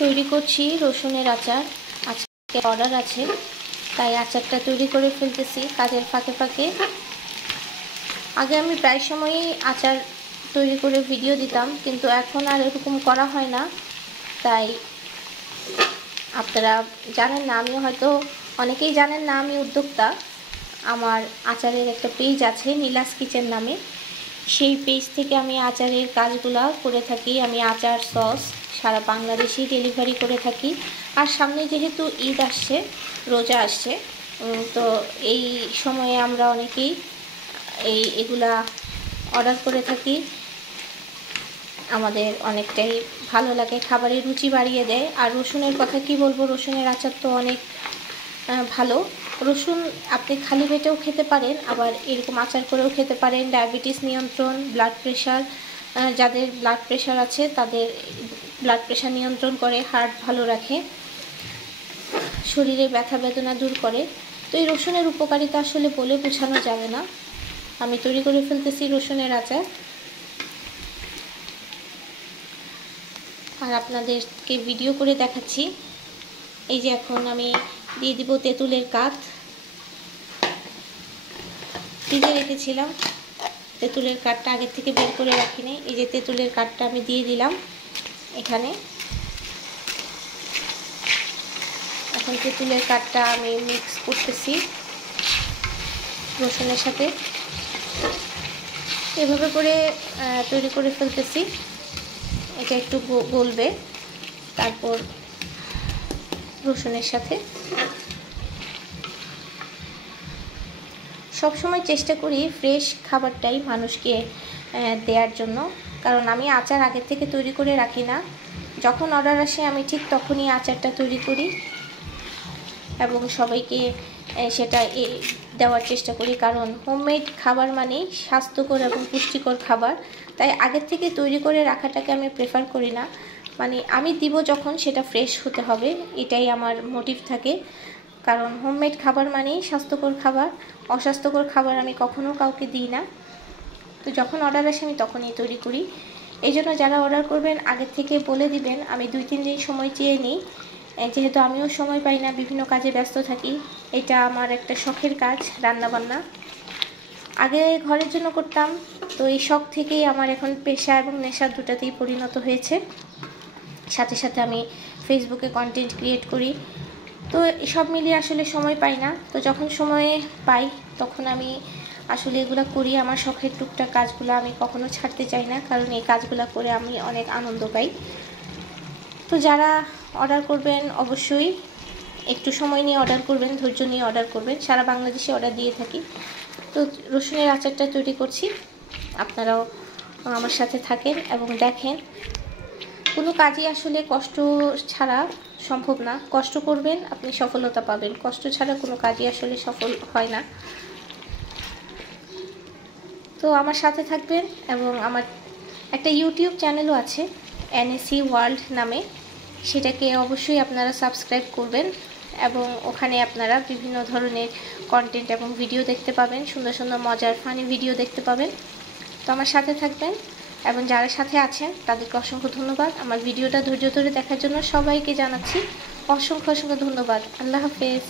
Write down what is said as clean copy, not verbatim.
তৈরি করছি রসুনের আচার। আজকে অর্ডার আছে, তাই আচারটা তৈরি করে ফেলতেছি কাজের ফাঁকে ফাঁকে। আগে আমি প্রায় সময়ই আচার তৈরি করে ভিডিও দিতাম, কিন্তু এখন আর এরকম করা হয় না। তাই আপনারা জানেন না, আমিও হয়তো অনেকেই জানেন না আমি উদ্যোক্তা। আমার আচারের একটা পেজ আছে নীলাস কিচেন নামে, সেই পেজ থেকে আমি আচারের কাজগুলো করে থাকি। আমি আচার সস সারা বাংলাদেশেই ডেলিভারি করে থাকি। আর সামনে যেহেতু ঈদ আসছে, রোজা আসছে, তো এই সময়ে আমরা অনেকেই এগুলা অর্ডার করে থাকি। আমাদের অনেকটাই ভালো লাগে, খাবারের রুচি বাড়িয়ে দেয়। আর রসুনের কথা কি বলবো, রসুনের আচার তো অনেক ভালো। রসুন আপনি খালি পেটেও খেতে পারেন, আবার এরকম আচার করেও খেতে পারেন। ডায়াবেটিস নিয়ন্ত্রণ, ব্লাড প্রেশার, যাদের ব্লাড প্রেশার আছে তাদের ব্লাড প্রেশার নিয়ন্ত্রণ করে, হার্ট ভালো রাখে, শরীরে ব্যথা বেদনা দূর করে। তো এই রসুনের উপকারিতা আসলে বলে বোঝানো যাবে না। আমি তৈরি করে ফেলতেছি রসুনের আচার, আর আপনাদেরকে ভিডিও করে দেখাচ্ছি। এই যে এখন আমি দিয়ে দিব তেঁতুলের কাঠ। ভিজে রেখেছিলাম, তেঁতুলের কাঠটা আগের থেকে বের করে রাখিনি। এই যে তেঁতুলের কাঠটা আমি দিয়ে দিলাম এখানে। এখন তেঁতুলের কাঠটা আমি মিক্স করতেছি রসুনের সাথে। এভাবে করে তৈরি করে ফেলতেছি। এটা একটু গলবে, তারপর রসুনের সাথে সবসময় চেষ্টা করি ফ্রেশ খাবারটাই মানুষকে দেওয়ার জন্য। কারণ আমি আচার আগের থেকে তৈরি করে রাখি না, যখন অর্ডার আসে আমি ঠিক তখনই আচারটা তৈরি করি এবং সবাইকে সেটা দেওয়ার চেষ্টা করি। কারণ হোমমেড খাবার মানেই স্বাস্থ্যকর এবং পুষ্টিকর খাবার, তাই আগের থেকে তৈরি করে রাখাটাকে আমি প্রেফার করি না। মানে আমি দিব যখন সেটা ফ্রেশ হতে হবে, এটাই আমার মোটিভ থাকে। কারণ হোমমেড খাবার মানেই স্বাস্থ্যকর খাবার, অস্বাস্থ্যকর খাবার আমি কখনো কাউকে দিই না। তো যখন অর্ডার আসে আমি তখনই তৈরি করি। এই জন্য যারা অর্ডার করবেন আগের থেকে বলে দিবেন, আমি 2-3 দিন সময় চেয়ে নিই, যেহেতু আমিও সময় পাই না, বিভিন্ন কাজে ব্যস্ত থাকি। এটা আমার একটা শখের কাজ, রান্নাবান্না। আগে ঘরের জন্য করতাম, তো এই শখ থেকেই আমার এখন পেশা এবং নেশা দুটাতেই পরিণত হয়েছে। সাথে সাথে আমি ফেসবুকে কন্টেন্ট ক্রিয়েট করি, তো সব মিলিয়ে আসলে সময় পাই না। তো যখন সময় পাই তখন আমি আসলে এগুলো করি। আমার শখের টুকটাক কাজগুলো আমি কখনো ছাড়তে চাই না, কারণ এই কাজগুলো করে আমি অনেক আনন্দ পাই। তো যারা অর্ডার করবেন অবশ্যই একটু সময় নিয়ে অর্ডার করবেন, ধৈর্য নিয়ে অর্ডার করবেন। সারা বাংলাদেশে অর্ডার দিয়ে থাকি। তো রসুনের আচারটা তৈরি করছি, আপনারাও আমার সাথে থাকেন এবং দেখেন। কোনো কাজই আসলে কষ্ট ছাড়া সম্ভব না। কষ্ট করবেন, আপনি সফলতা পাবেন। কষ্ট ছাড়া কোনো কাজই আসলে সফল হয় না। তো আমার সাথে থাকবেন। এবং আমার একটা ইউটিউব চ্যানেলও আছে NSE ওয়ার্ল্ড নামে, সেটাকে অবশ্যই আপনারা সাবস্ক্রাইব করবেন এবং ওখানে আপনারা বিভিন্ন ধরনের কন্টেন্ট এবং ভিডিও দেখতে পাবেন, সুন্দর সুন্দর মজার ফানি ভিডিও দেখতে পাবেন। তো আমার সাথে থাকবেন এবং যারা সাথে আছেন তাদেরকে অসংখ্য ধন্যবাদ। আমার ভিডিওটা ধৈর্য ধরে দেখার জন্য সবাইকে জানাচ্ছি অসংখ্য অসংখ্য ধন্যবাদ। আল্লাহ হাফেজ।